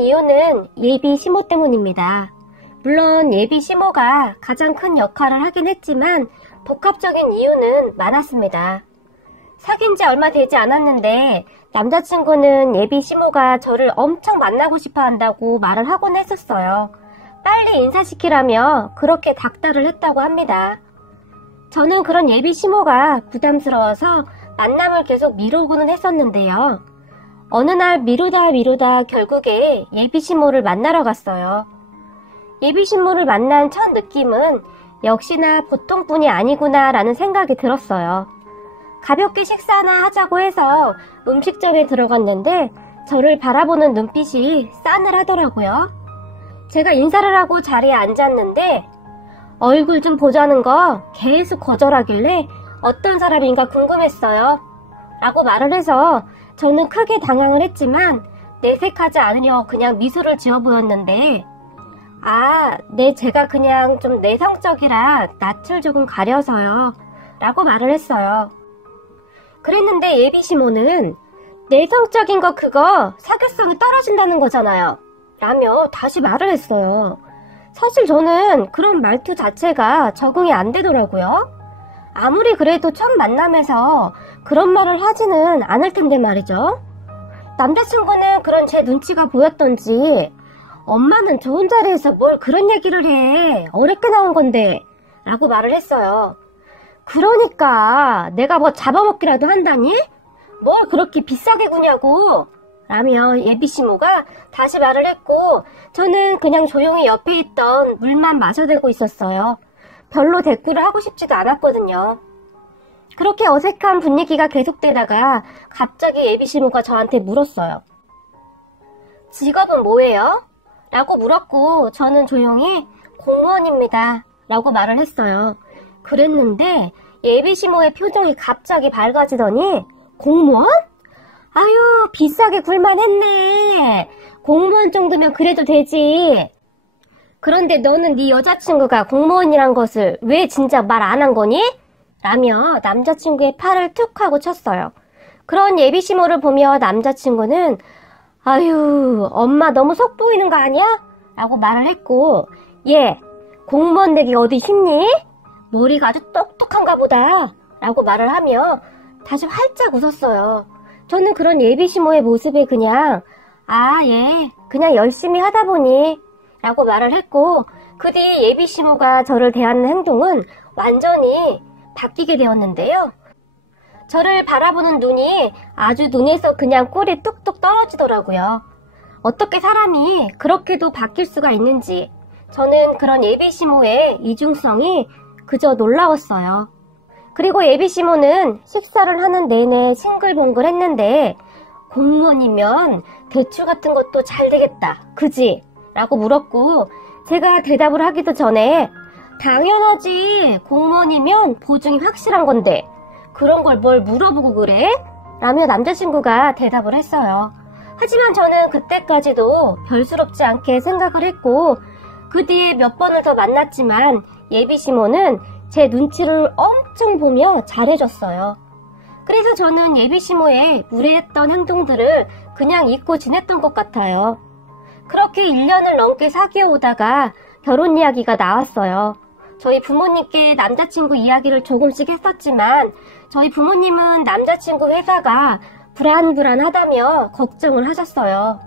이유는 예비 시모 때문입니다. 물론 예비 시모가 가장 큰 역할을 하긴 했지만 복합적인 이유는 많았습니다. 사귄 지 얼마 되지 않았는데 남자친구는 예비 시모가 저를 엄청 만나고 싶어 한다고 말을 하곤 했었어요. 빨리 인사시키라며 그렇게 닥달을 했다고 합니다. 저는 그런 예비 시모가 부담스러워서 만남을 계속 미루고는 했었는데요. 어느 날 미루다 결국에 예비 시모를 만나러 갔어요. 예비 시모를 만난 첫 느낌은 역시나 보통 분이 아니구나 라는 생각이 들었어요. 가볍게 식사나 하자고 해서 음식점에 들어갔는데 저를 바라보는 눈빛이 싸늘하더라고요. 제가 인사를 하고 자리에 앉았는데 얼굴 좀 보자는 거 계속 거절하길래 어떤 사람인가 궁금했어요. 라고 말을 해서 저는 크게 당황을 했지만 내색하지 않으려 그냥 미소를 지어 보였는데 네, 제가 그냥 좀 내성적이라 낯을 조금 가려서요. 라고 말을 했어요. 그랬는데 예비 시모는 내성적인 거 그거 사교성이 떨어진다는 거잖아요. 라며 다시 말을 했어요. 사실 저는 그런 말투 자체가 적응이 안 되더라고요. 아무리 그래도 첫 만남에서 그런 말을 하지는 않을 텐데 말이죠. 남자친구는 그런 제 눈치가 보였던지 엄마는 좋은 자리에서 뭘 그런 얘기를 해. 어렵게 나온 건데. 라고 말을 했어요. 그러니까 내가 뭐 잡아먹기라도 한다니? 뭘 그렇게 비싸게 구냐고. 라며 예비 시모가 다시 말을 했고 저는 그냥 조용히 옆에 있던 물만 마셔대고 있었어요. 별로 대꾸를 하고 싶지도 않았거든요. 그렇게 어색한 분위기가 계속되다가 갑자기 예비 시모가 저한테 물었어요. 직업은 뭐예요? 라고 물었고 저는 조용히 공무원입니다. 라고 말을 했어요. 그랬는데 예비 시모의 표정이 갑자기 밝아지더니 공무원? 아유 비싸게 굴만했네. 공무원 정도면 그래도 되지. 그런데 너는 네 여자친구가 공무원이란 것을 왜 진작 말 안 한 거니? 라며 남자친구의 팔을 툭 하고 쳤어요. 그런 예비 시모를 보며 남자친구는 아유 엄마 너무 속 보이는 거 아니야? 라고 말을 했고 얘 공무원 되기 어디 쉽니? 머리가 아주 똑똑한가 보다. 라고 말을 하며 다시 활짝 웃었어요. 저는 그런 예비 시모의 모습에 그냥 예 그냥 열심히 하다 보니 라고 말을 했고 그 뒤에 예비 시모가 저를 대하는 행동은 완전히 바뀌게 되었는데요. 저를 바라보는 눈이 아주 눈에서 그냥 꿀이 뚝뚝 떨어지더라고요. 어떻게 사람이 그렇게도 바뀔 수가 있는지 저는 그런 예비 시모의 이중성이 그저 놀라웠어요. 그리고 예비 시모는 식사를 하는 내내 싱글벙글 했는데 공무원이면 대출 같은 것도 잘 되겠다. 그지? 라고 물었고 제가 대답을 하기도 전에 당연하지. 공무원이면 보증이 확실한 건데 그런 걸 뭘 물어보고 그래? 라며 남자친구가 대답을 했어요. 하지만 저는 그때까지도 별스럽지 않게 생각을 했고 그 뒤에 몇 번을 더 만났지만 예비 시모는 제 눈치를 엄청 보며 잘해줬어요. 그래서 저는 예비 시모의 무례했던 행동들을 그냥 잊고 지냈던 것 같아요. 그렇게 1년을 넘게 사귀어 오다가 결혼 이야기가 나왔어요. 저희 부모님께 남자친구 이야기를 조금씩 했었지만 저희 부모님은 남자친구 회사가 불안불안하다며 걱정을 하셨어요.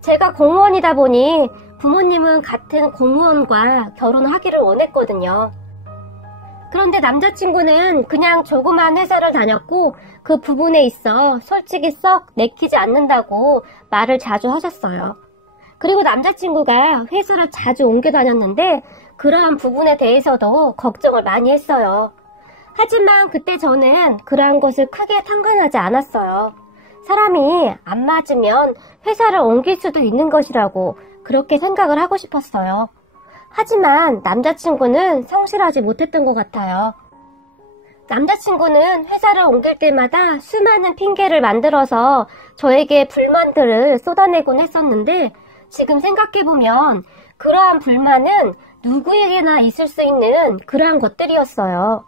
제가 공무원이다 보니 부모님은 같은 공무원과 결혼을 하기를 원했거든요. 그런데 남자친구는 그냥 조그만 회사를 다녔고 그 부분에 있어 솔직히 썩 내키지 않는다고 말을 자주 하셨어요. 그리고 남자친구가 회사를 자주 옮겨 다녔는데 그러한 부분에 대해서도 걱정을 많이 했어요. 하지만 그때 저는 그러한 것을 크게 상관하지 않았어요. 사람이 안 맞으면 회사를 옮길 수도 있는 것이라고 그렇게 생각을 하고 싶었어요. 하지만 남자친구는 성실하지 못했던 것 같아요. 남자친구는 회사를 옮길 때마다 수많은 핑계를 만들어서 저에게 불만들을 쏟아내곤 했었는데 지금 생각해보면 그러한 불만은 누구에게나 있을 수 있는 그러한 것들이었어요.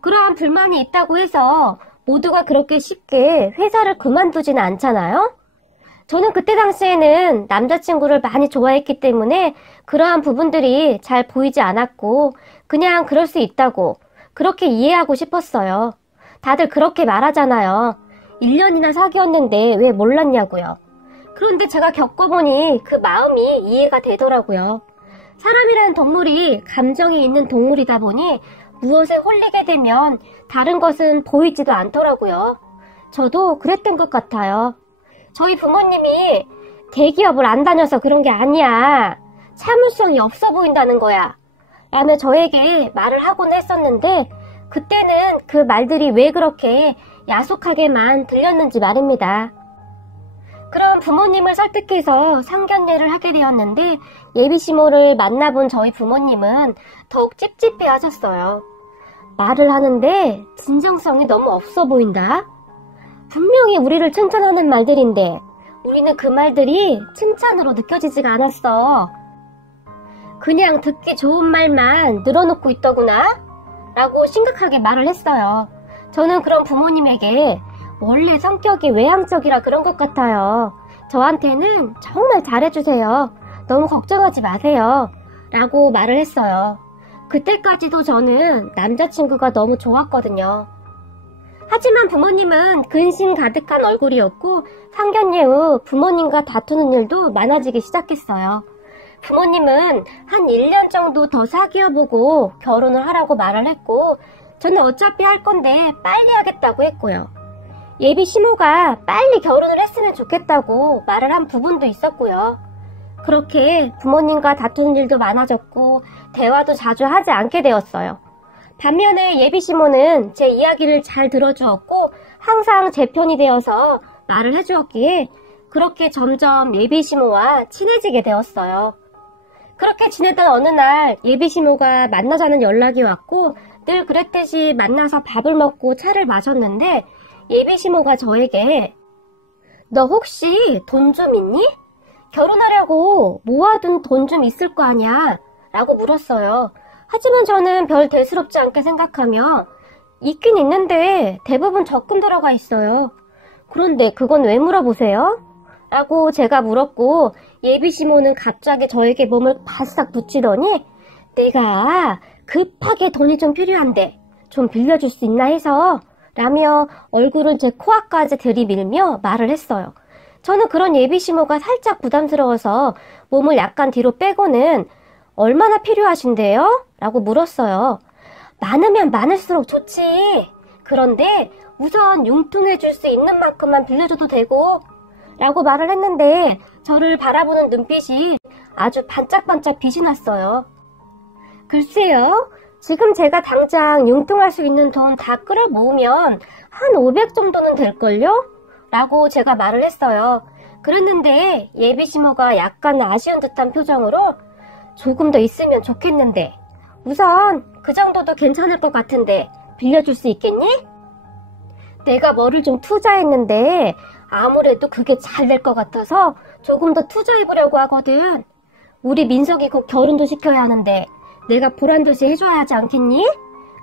그러한 불만이 있다고 해서 모두가 그렇게 쉽게 회사를 그만두지는 않잖아요? 저는 그때 당시에는 남자친구를 많이 좋아했기 때문에 그러한 부분들이 잘 보이지 않았고 그냥 그럴 수 있다고 그렇게 이해하고 싶었어요. 다들 그렇게 말하잖아요. 1년이나 사귀었는데 왜 몰랐냐고요. 그런데 제가 겪어보니 그 마음이 이해가 되더라고요. 사람이라는 동물이 감정이 있는 동물이다 보니 무엇에 홀리게 되면 다른 것은 보이지도 않더라고요. 저도 그랬던 것 같아요. 저희 부모님이 대기업을 안 다녀서 그런 게 아니야. 참을성이 없어 보인다는 거야. 라며 저에게 말을 하곤 했었는데 그때는 그 말들이 왜 그렇게 야속하게만 들렸는지 말입니다. 그럼 부모님을 설득해서 상견례를 하게 되었는데 예비시모를 만나본 저희 부모님은 더욱 찝찝해 하셨어요. 말을 하는데 진정성이 너무 없어 보인다. 분명히 우리를 칭찬하는 말들인데 우리는 그 말들이 칭찬으로 느껴지지가 않았어. 그냥 듣기 좋은 말만 늘어놓고 있더구나 라고 심각하게 말을 했어요. 저는 그런 부모님에게 원래 성격이 외향적이라 그런 것 같아요. 저한테는 정말 잘해주세요. 너무 걱정하지 마세요. 라고 말을 했어요. 그때까지도 저는 남자친구가 너무 좋았거든요. 하지만 부모님은 근심 가득한 얼굴이었고 상견례 후 부모님과 다투는 일도 많아지기 시작했어요. 부모님은 한 1년 정도 더 사귀어보고 결혼을 하라고 말을 했고 저는 어차피 할 건데 빨리 하겠다고 했고요. 예비 시모가 빨리 결혼을 했으면 좋겠다고 말을 한 부분도 있었고요. 그렇게 부모님과 다투는 일도 많아졌고 대화도 자주 하지 않게 되었어요. 반면에 예비 시모는 제 이야기를 잘 들어주었고 항상 제 편이 되어서 말을 해주었기에 그렇게 점점 예비 시모와 친해지게 되었어요. 그렇게 지내던 어느 날 예비 시모가 만나자는 연락이 왔고 늘 그랬듯이 만나서 밥을 먹고 차를 마셨는데 예비 시모가 저에게 너 혹시 돈 좀 있니? 결혼하려고 모아둔 돈 좀 있을 거 아니야? 라고 물었어요. 하지만 저는 별 대수롭지 않게 생각하며 있긴 있는데 대부분 적금 들어가 있어요. 그런데 그건 왜 물어보세요? 라고 제가 물었고 예비 시모는 갑자기 저에게 몸을 바싹 붙이더니 내가 급하게 돈이 좀 필요한데 좀 빌려줄 수 있나 해서 라며 얼굴을 제 코앞까지 들이밀며 말을 했어요. 저는 그런 예비 시모가 살짝 부담스러워서 몸을 약간 뒤로 빼고는 얼마나 필요하신데요? 라고 물었어요. 많으면 많을수록 좋지. 그런데 우선 융통해 줄 수 있는 만큼만 빌려줘도 되고 라고 말을 했는데 저를 바라보는 눈빛이 아주 반짝반짝 빛이 났어요. 글쎄요. 지금 제가 당장 융통할 수 있는 돈 다 끌어 모으면 한 500 정도는 될걸요? 라고 제가 말을 했어요. 그랬는데 예비 시모가 약간 아쉬운 듯한 표정으로 조금 더 있으면 좋겠는데 우선 그 정도도 괜찮을 것 같은데 빌려줄 수 있겠니? 내가 뭐를 좀 투자했는데 아무래도 그게 잘 될 것 같아서 조금 더 투자해보려고 하거든. 우리 민석이 곧 결혼도 시켜야 하는데 내가 보란듯이 해줘야 하지 않겠니?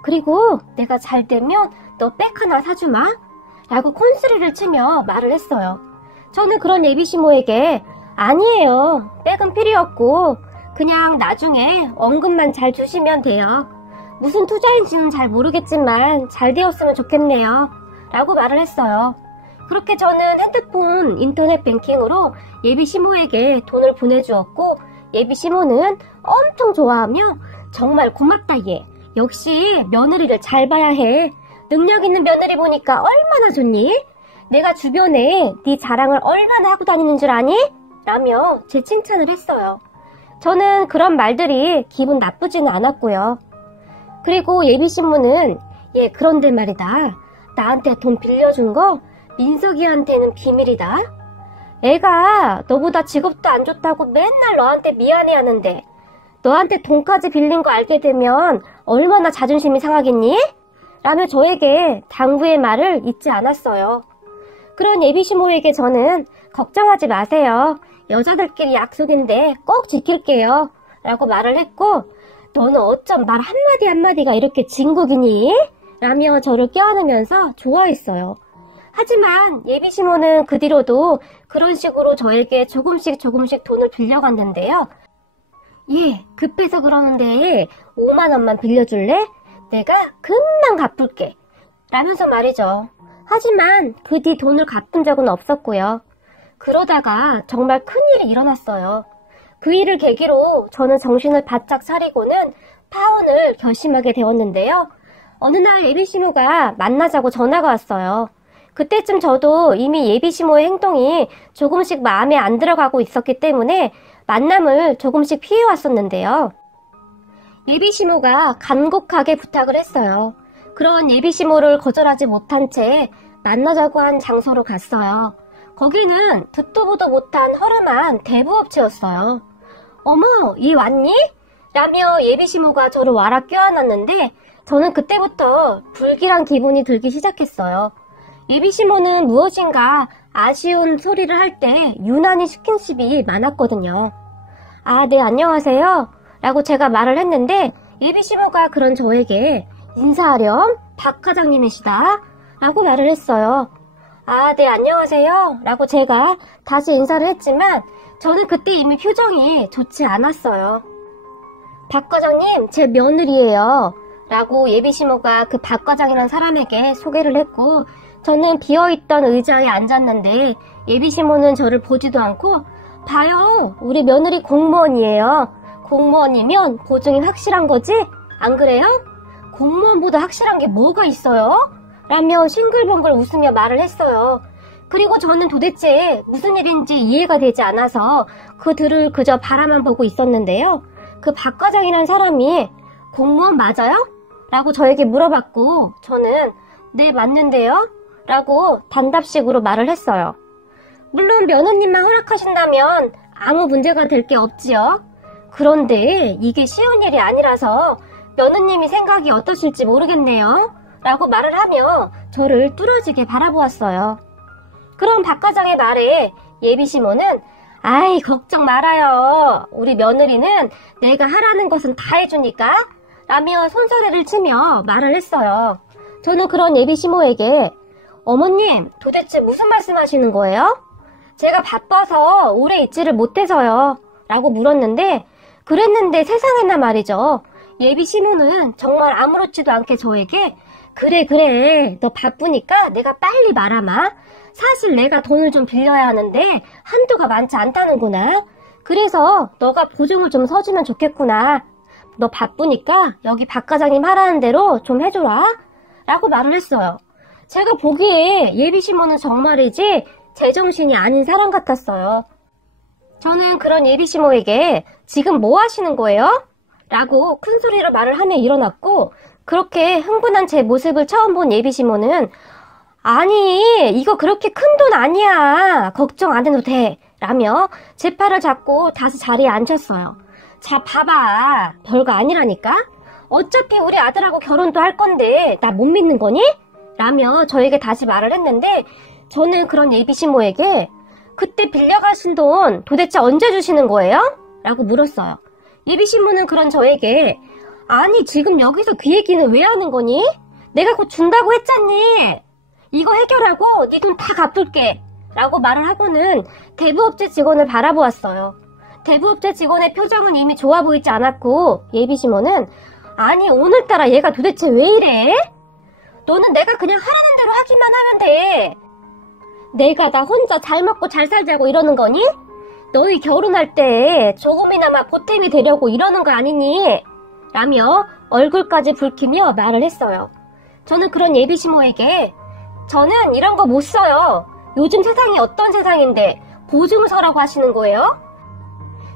그리고 내가 잘 되면 너 백 하나 사주마 라고 콘스리를 치며 말을 했어요. 저는 그런 예비 시모에게 아니에요. 백은 필요 없고 그냥 나중에 원금만 잘 주시면 돼요. 무슨 투자인지는 잘 모르겠지만 잘 되었으면 좋겠네요. 라고 말을 했어요. 그렇게 저는 핸드폰 인터넷 뱅킹으로 예비 시모에게 돈을 보내주었고 예비 시모는 엄청 좋아하며 정말 고맙다 얘. 역시 며느리를 잘 봐야 해. 능력 있는 며느리 보니까 얼마나 좋니? 내가 주변에 네 자랑을 얼마나 하고 다니는 줄 아니? 라며 제 칭찬을 했어요. 저는 그런 말들이 기분 나쁘지는 않았고요. 그리고 예비 신부는 얘 그런데 말이다. 나한테 돈 빌려준 거 민석이한테는 비밀이다. 애가 너보다 직업도 안 좋다고 맨날 너한테 미안해하는데 너한테 돈까지 빌린 거 알게 되면 얼마나 자존심이 상하겠니? 라며 저에게 당부의 말을 잊지 않았어요. 그런 예비시모에게 저는 걱정하지 마세요. 여자들끼리 약속인데 꼭 지킬게요. 라고 말을 했고 너는 어쩜 말 한마디 한마디가 이렇게 진국이니? 라며 저를 껴안으면서 좋아했어요. 하지만 예비시모는 그 뒤로도 그런 식으로 저에게 조금씩 돈을 빌려갔는데요. 예, 급해서 그러는데 5만 원만 빌려줄래? 내가 금방 갚을게. 라면서 말이죠. 하지만 그 뒤 돈을 갚은 적은 없었고요. 그러다가 정말 큰일이 일어났어요. 그 일을 계기로 저는 정신을 바짝 차리고는 파혼을 결심하게 되었는데요. 어느 날 예비시모가 만나자고 전화가 왔어요. 그때쯤 저도 이미 예비시모의 행동이 조금씩 마음에 안 들어가고 있었기 때문에 만남을 조금씩 피해왔었는데요. 예비시모가 간곡하게 부탁을 했어요. 그런 예비시모를 거절하지 못한 채 만나자고 한 장소로 갔어요. 거기는 듣도 보도 못한 허름한 대부업체였어요. 어머, 이 왔니? 라며 예비시모가 저를 와라 껴안았는데 저는 그때부터 불길한 기분이 들기 시작했어요. 예비시모는 무엇인가 아쉬운 소리를 할 때 유난히 스킨십이 많았거든요. 아, 네, 안녕하세요. 라고 제가 말을 했는데 예비시모가 그런 저에게 인사하렴 박 과장님이시다 라고 말을 했어요. 아, 네, 안녕하세요. 라고 제가 다시 인사를 했지만 저는 그때 이미 표정이 좋지 않았어요. 박 과장님, 제 며느리예요. 라고 예비시모가 그 박 과장이라는 사람에게 소개를 했고 저는 비어있던 의자에 앉았는데 예비시모는 저를 보지도 않고 봐요, 우리 며느리 공무원이에요. 공무원이면 보증이 확실한 거지? 안 그래요? 공무원보다 확실한 게 뭐가 있어요? 라며 싱글벙글 웃으며 말을 했어요. 그리고 저는 도대체 무슨 일인지 이해가 되지 않아서 그들을 그저 바라만 보고 있었는데요. 그 박 과장이라는 사람이 공무원 맞아요? 라고 저에게 물어봤고 저는 네, 맞는데요? 라고 단답식으로 말을 했어요. 물론 며느님만 허락하신다면 아무 문제가 될 게 없지요. 그런데 이게 쉬운 일이 아니라서 며느님이 생각이 어떠실지 모르겠네요. 라고 말을 하며 저를 뚫어지게 바라보았어요. 그럼 박 과장의 말에 예비시모는 아이, 걱정 말아요. 우리 며느리는 내가 하라는 것은 다 해주니까 라며 손사래를 치며 말을 했어요. 저는 그런 예비시모에게 어머님, 도대체 무슨 말씀하시는 거예요? 제가 바빠서 오래 있지를 못해서요. 라고 물었는데 그랬는데 세상에나 말이죠. 예비시모는 정말 아무렇지도 않게 저에게 그래, 너 바쁘니까 내가 빨리 말아마. 사실 내가 돈을 좀 빌려야 하는데 한도가 많지 않다는구나. 그래서 너가 보증을 좀 서주면 좋겠구나. 너 바쁘니까 여기 박 과장님 하라는 대로 좀 해줘라. 라고 말을 했어요. 제가 보기에 예비시모는 정말이지 제정신이 아닌 사람 같았어요. 저는 그런 예비시모에게 지금 뭐 하시는 거예요? 라고 큰소리로 말을 하며 일어났고 그렇게 흥분한 제 모습을 처음 본 예비시모는 아니, 이거 그렇게 큰 돈 아니야. 걱정 안 해도 돼. 라며 제 팔을 잡고 다시 자리에 앉혔어요. 자, 봐봐. 별거 아니라니까? 어차피 우리 아들하고 결혼도 할 건데 나 못 믿는 거니? 라며 저에게 다시 말을 했는데 저는 그런 예비시모에게 그때 빌려가신 돈 도대체 언제 주시는 거예요? 라고 물었어요. 예비시모는 그런 저에게 아니, 지금 여기서 그 얘기는 왜 하는 거니? 내가 곧 준다고 했잖니. 이거 해결하고 네 돈 다 갚을게. 라고 말을 하고는 대부업체 직원을 바라보았어요. 대부업체 직원의 표정은 이미 좋아 보이지 않았고 예비시모는 아니, 오늘따라 얘가 도대체 왜 이래? 너는 내가 그냥 하라는 대로 하기만 하면 돼. 내가 나 혼자 잘 먹고 잘 살자고 이러는 거니? 너희 결혼할 때 조금이나마 보탬이 되려고 이러는 거 아니니? 라며 얼굴까지 붉히며 말을 했어요. 저는 그런 예비시모에게 저는 이런 거 못 써요. 요즘 세상이 어떤 세상인데 보증을 서라고 하시는 거예요?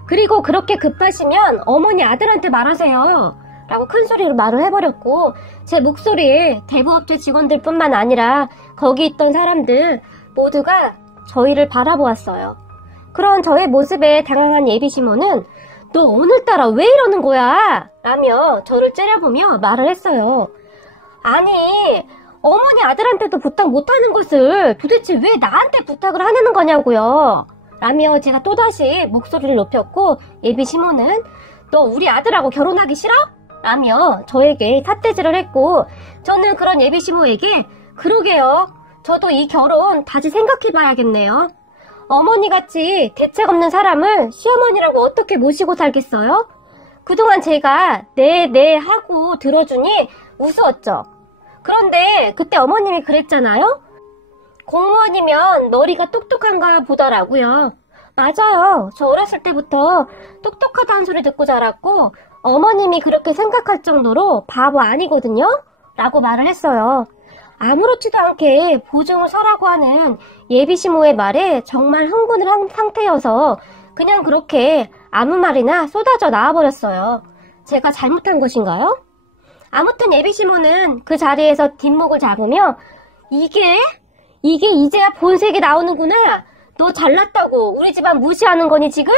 그리고 그렇게 급하시면 어머니 아들한테 말하세요. 라고 큰소리로 말을 해버렸고 제 목소리에 대부업체 직원들 뿐만 아니라 거기 있던 사람들 모두가 저희를 바라보았어요. 그런 저의 모습에 당황한 예비시모는 너 오늘따라 왜 이러는 거야? 라며 저를 째려보며 말을 했어요. 아니, 어머니 아들한테도 부탁 못하는 것을 도대체 왜 나한테 부탁을 하는 거냐고요. 라며 제가 또다시 목소리를 높였고 예비시모는 너 우리 아들하고 결혼하기 싫어? 라며 저에게 삿대질을 했고 저는 그런 예비시모에게 그러게요. 저도 이 결혼 다시 생각해봐야겠네요. 어머니같이 대책 없는 사람을 시어머니라고 어떻게 모시고 살겠어요? 그동안 제가 네 하고 들어주니 우스웠죠. 그런데 그때 어머님이 그랬잖아요. 공무원이면 머리가 똑똑한가 보더라고요. 맞아요. 저 어렸을 때부터 똑똑하다는 소리 듣고 자랐고 어머님이 그렇게 생각할 정도로 바보 아니거든요? 라고 말을 했어요. 아무렇지도 않게 보증을 서라고 하는 예비시모의 말에 정말 흥분을 한 상태여서 그냥 그렇게 아무 말이나 쏟아져 나와버렸어요. 제가 잘못한 것인가요? 아무튼 예비시모는 그 자리에서 뒷목을 잡으며 이게 이제야 본색이 나오는구나. 너 잘났다고 우리 집안 무시하는 거니 지금?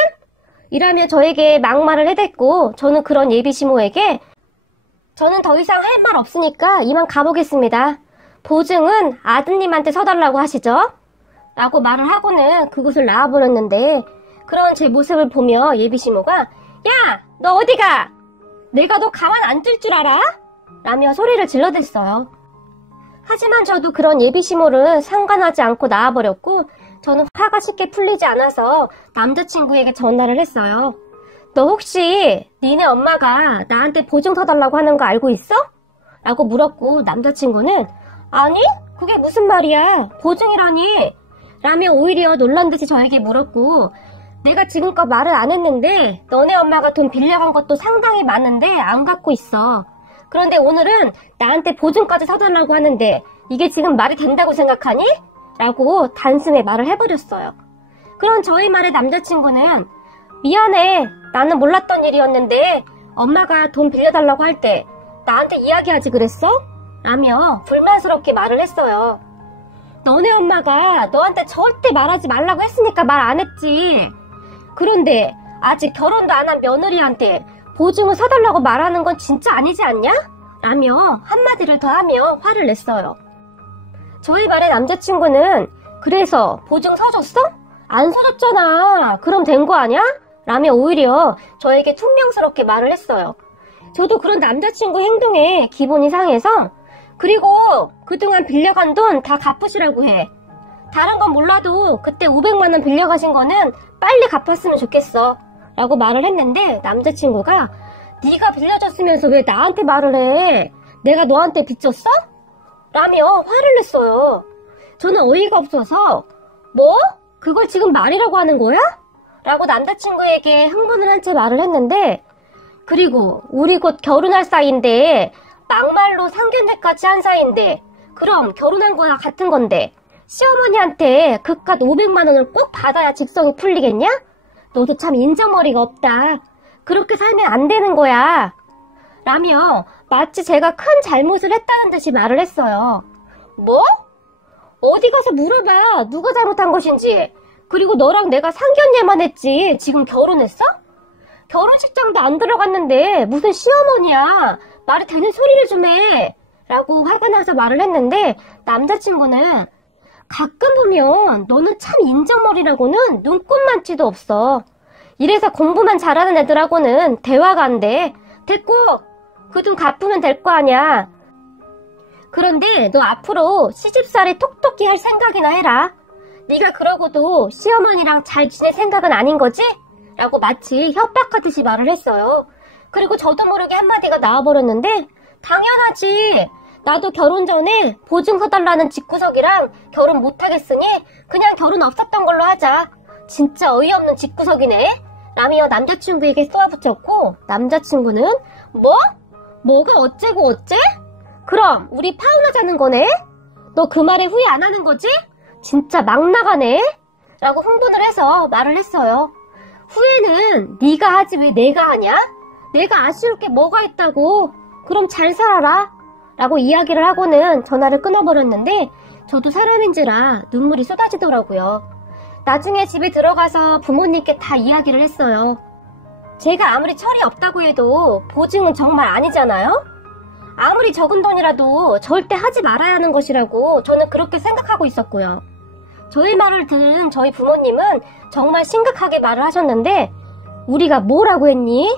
이라며 저에게 막말을 해댔고 저는 그런 예비시모에게 저는 더 이상 할 말 없으니까 이만 가보겠습니다. 보증은 아드님한테 서달라고 하시죠? 라고 말을 하고는 그곳을 나와버렸는데 그런 제 모습을 보며 예비시모가 야! 너 어디가? 내가 너 가만 안 둘 줄 알아? 라며 소리를 질러댔어요. 하지만 저도 그런 예비시모를 상관하지 않고 나와버렸고 저는 화가 쉽게 풀리지 않아서 남자친구에게 전화를 했어요. 너 혹시 니네 엄마가 나한테 보증 서달라고 하는 거 알고 있어? 라고 물었고 남자친구는 아니? 그게 무슨 말이야? 보증이라니? 라며 오히려 놀란 듯이 저에게 물었고 내가 지금껏 말을 안 했는데 너네 엄마가 돈 빌려간 것도 상당히 많은데 안 갚고 있어. 그런데 오늘은 나한테 보증까지 서달라고 하는데 이게 지금 말이 된다고 생각하니? 라고 단숨에 말을 해버렸어요. 그런 저의 말에 남자친구는 미안해. 나는 몰랐던 일이었는데 엄마가 돈 빌려달라고 할 때 나한테 이야기하지 그랬어? 라며 불만스럽게 말을 했어요. 너네 엄마가 너한테 절대 말하지 말라고 했으니까 말 안 했지. 그런데 아직 결혼도 안 한 며느리한테 보증을 사달라고 말하는 건 진짜 아니지 않냐? 라며 한마디를 더 하며 화를 냈어요. 저희 말에 남자친구는 그래서 보증 서줬어? 안 서줬잖아. 그럼 된 거 아냐? 라며 오히려 저에게 퉁명스럽게 말을 했어요. 저도 그런 남자친구 행동에 기분이 상해서 그리고 그동안 빌려간 돈 다 갚으시라고 해. 다른 건 몰라도 그때 500만 원 빌려가신 거는 빨리 갚았으면 좋겠어. 라고 말을 했는데 남자친구가 네가 빌려줬으면서 왜 나한테 말을 해? 내가 너한테 빚졌어? 라며 화를 냈어요. 저는 어이가 없어서 뭐? 그걸 지금 말이라고 하는 거야? 라고 남자친구에게 흥분을 한 채 말을 했는데 그리고 우리 곧 결혼할 사이인데 막말로 상견례까지 한 사이인데 그럼 결혼한 거나 같은 건데 시어머니한테 그깟 500만 원을 꼭 받아야 직성이 풀리겠냐? 너도 참 인정머리가 없다. 그렇게 살면 안 되는 거야. 라며 마치 제가 큰 잘못을 했다는 듯이 말을 했어요. 뭐? 어디 가서 물어봐. 누가 잘못한 것인지. 그리고 너랑 내가 상견례만 했지. 지금 결혼했어? 결혼식장도 안 들어갔는데 무슨 시어머니야. 말이 되는 소리를 좀 해. 라고 화가 나서 말을 했는데 남자친구는 가끔 보면 너는 참 인정머리라고는 눈꼽만치도 없어. 이래서 공부만 잘하는 애들하고는 대화가 안 돼. 됐고 그 돈 갚으면 될 거 아냐. 그런데 너 앞으로 시집살이 톡톡히 할 생각이나 해라. 네가 그러고도 시어머니랑 잘 지낼 생각은 아닌 거지? 라고 마치 협박하듯이 말을 했어요. 그리고 저도 모르게 한마디가 나와버렸는데 당연하지. 나도 결혼 전에 보증 서달라는 집구석이랑 결혼 못하겠으니 그냥 결혼 없었던 걸로 하자. 진짜 어이없는 집구석이네. 라며 남자친구에게 쏘아붙였고 남자친구는 뭐? 뭐가 어째고 어째? 그럼 우리 파혼하자는 거네? 너 그 말에 후회 안 하는 거지? 진짜 막 나가네? 라고 흥분을 해서 말을 했어요. 후회는 네가 하지 왜 내가 하냐? 내가 아쉬울 게 뭐가 있다고. 그럼 잘 살아라. 라고 이야기를 하고는 전화를 끊어버렸는데 저도 사람인지라 눈물이 쏟아지더라고요. 나중에 집에 들어가서 부모님께 다 이야기를 했어요. 제가 아무리 철이 없다고 해도 보증은 정말 아니잖아요? 아무리 적은 돈이라도 절대 하지 말아야 하는 것이라고 저는 그렇게 생각하고 있었고요. 저의 말을 들은 저희 부모님은 정말 심각하게 말을 하셨는데 우리가 뭐라고 했니?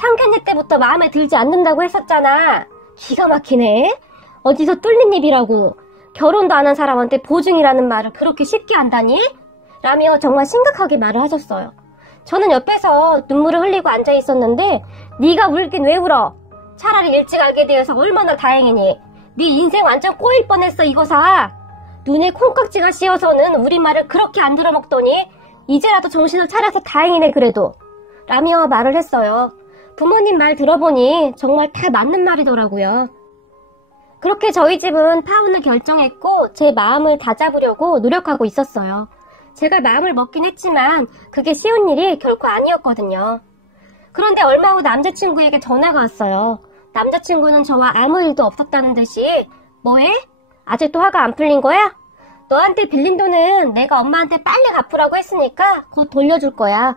상견례 때부터 마음에 들지 않는다고 했었잖아. 기가 막히네. 어디서 뚫린 입이라고. 결혼도 안 한 사람한테 보증이라는 말을 그렇게 쉽게 한다니? 라며 정말 심각하게 말을 하셨어요. 저는 옆에서 눈물을 흘리고 앉아 있었는데 네가 울긴 왜 울어? 차라리 일찍 알게 되어서 얼마나 다행이니. 네 인생 완전 꼬일 뻔했어 이거사. 눈에 콩깍지가 씌어서는 우리 말을 그렇게 안 들어먹더니 이제라도 정신을 차려서 다행이네 그래도. 라며 말을 했어요. 부모님 말 들어보니 정말 다 맞는 말이더라고요. 그렇게 저희 집은 파혼을 결정했고 제 마음을 다잡으려고 노력하고 있었어요. 제가 마음을 먹긴 했지만 그게 쉬운 일이 결코 아니었거든요. 그런데 얼마 후 남자친구에게 전화가 왔어요. 남자친구는 저와 아무 일도 없었다는 듯이 뭐해? 아직도 화가 안 풀린 거야? 너한테 빌린 돈은 내가 엄마한테 빨리 갚으라고 했으니까 곧 돌려줄 거야.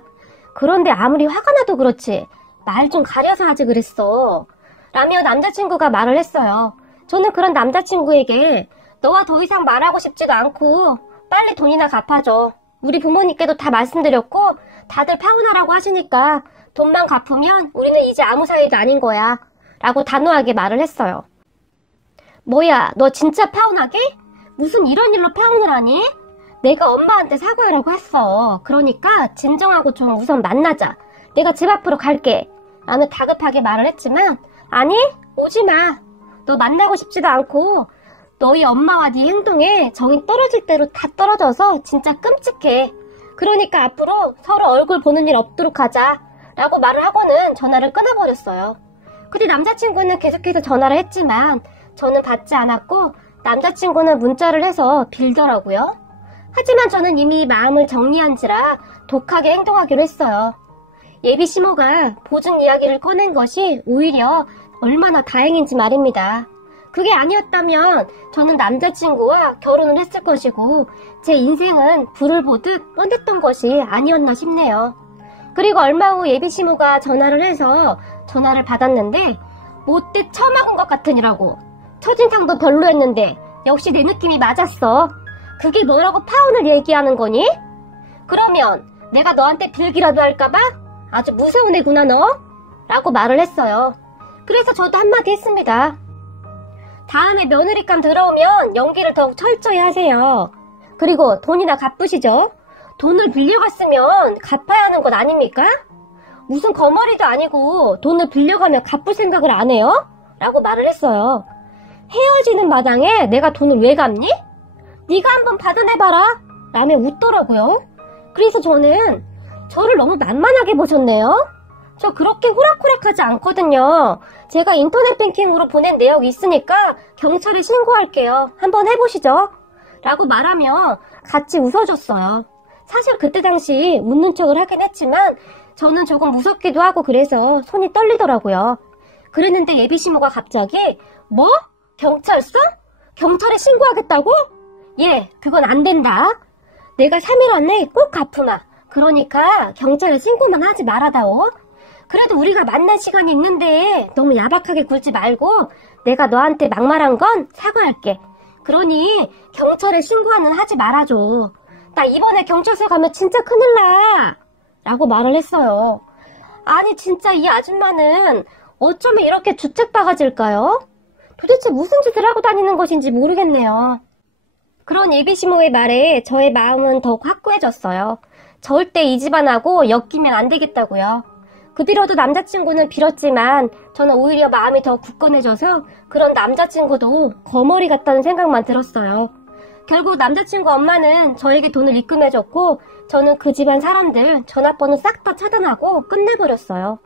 그런데 아무리 화가 나도 그렇지 말 좀 가려서 하지 그랬어. 라며 남자친구가 말을 했어요. 저는 그런 남자친구에게 너와 더 이상 말하고 싶지도 않고 빨리 돈이나 갚아줘. 우리 부모님께도 다 말씀드렸고 다들 파혼하라고 하시니까 돈만 갚으면 우리는 이제 아무 사이도 아닌 거야. 라고 단호하게 말을 했어요. 뭐야, 너 진짜 파혼하게? 무슨 이런 일로 파혼을 하니? 내가 엄마한테 사과하라고 했어. 그러니까 진정하고 좀 우선 만나자. 내가 집 앞으로 갈게. 라며 다급하게 말을 했지만 아니, 오지 마. 너 만나고 싶지도 않고 너희 엄마와 네 행동에 정이 떨어질 대로 다 떨어져서 진짜 끔찍해. 그러니까 앞으로 서로 얼굴 보는 일 없도록 하자. 라고 말을 하고는 전화를 끊어버렸어요. 근데 남자친구는 계속해서 전화를 했지만 저는 받지 않았고 남자친구는 문자를 해서 빌더라고요. 하지만 저는 이미 마음을 정리한지라 독하게 행동하기로 했어요. 예비 시모가 보증 이야기를 꺼낸 것이 오히려 얼마나 다행인지 말입니다. 그게 아니었다면 저는 남자친구와 결혼을 했을 것이고 제 인생은 불을 보듯 뻔했던 것이 아니었나 싶네요. 그리고 얼마 후 예비 시모가 전화를 해서 전화를 받았는데 못돼 처먹은 것 같으니라고. 첫인상도 별로였는데 역시 내 느낌이 맞았어. 그게 뭐라고 파혼을 얘기하는 거니? 그러면 내가 너한테 빌기라도 할까봐? 아주 무서운 애구나 너? 라고 말을 했어요. 그래서 저도 한마디 했습니다. 다음에 며느리감 들어오면 연기를 더욱 철저히 하세요. 그리고 돈이나 갚으시죠. 돈을 빌려갔으면 갚아야 하는 것 아닙니까? 무슨 거머리도 아니고 돈을 빌려가면 갚을 생각을 안 해요? 라고 말을 했어요. 헤어지는 마당에 내가 돈을 왜 갚니? 네가 한번 받아내봐라. 라며 웃더라고요. 그래서 저는 저를 너무 만만하게 보셨네요. 저 그렇게 호락호락하지 않거든요. 제가 인터넷 뱅킹으로 보낸 내역이 있으니까 경찰에 신고할게요. 한번 해보시죠. 라고 말하며 같이 웃어줬어요. 사실 그때 당시 웃는 척을 하긴 했지만 저는 조금 무섭기도 하고 그래서 손이 떨리더라고요. 그랬는데 예비 시모가 갑자기 뭐? 경찰서? 경찰에 신고하겠다고? 예, 그건 안 된다. 내가 3일 안에 꼭 갚으마. 그러니까 경찰에 신고만 하지 말아다오. 그래도 우리가 만날 시간이 있는데 너무 야박하게 굴지 말고 내가 너한테 막말한 건 사과할게. 그러니 경찰에 신고는 하지 말아줘. 나 이번에 경찰서 가면 진짜 큰일 나. 라고 말을 했어요. 아니 진짜 이 아줌마는 어쩌면 이렇게 주책바가지일까요? 도대체 무슨 짓을 하고 다니는 것인지 모르겠네요. 그런 예비시모의 말에 저의 마음은 더욱 확고해졌어요. 절대 이 집안하고 엮이면 안 되겠다고요. 그 뒤로도 남자친구는 빌었지만 저는 오히려 마음이 더 굳건해져서 그런 남자친구도 거머리 같다는 생각만 들었어요. 결국 남자친구 엄마는 저에게 돈을 입금해줬고 저는 그 집안 사람들 전화번호 싹 다 차단하고 끝내버렸어요.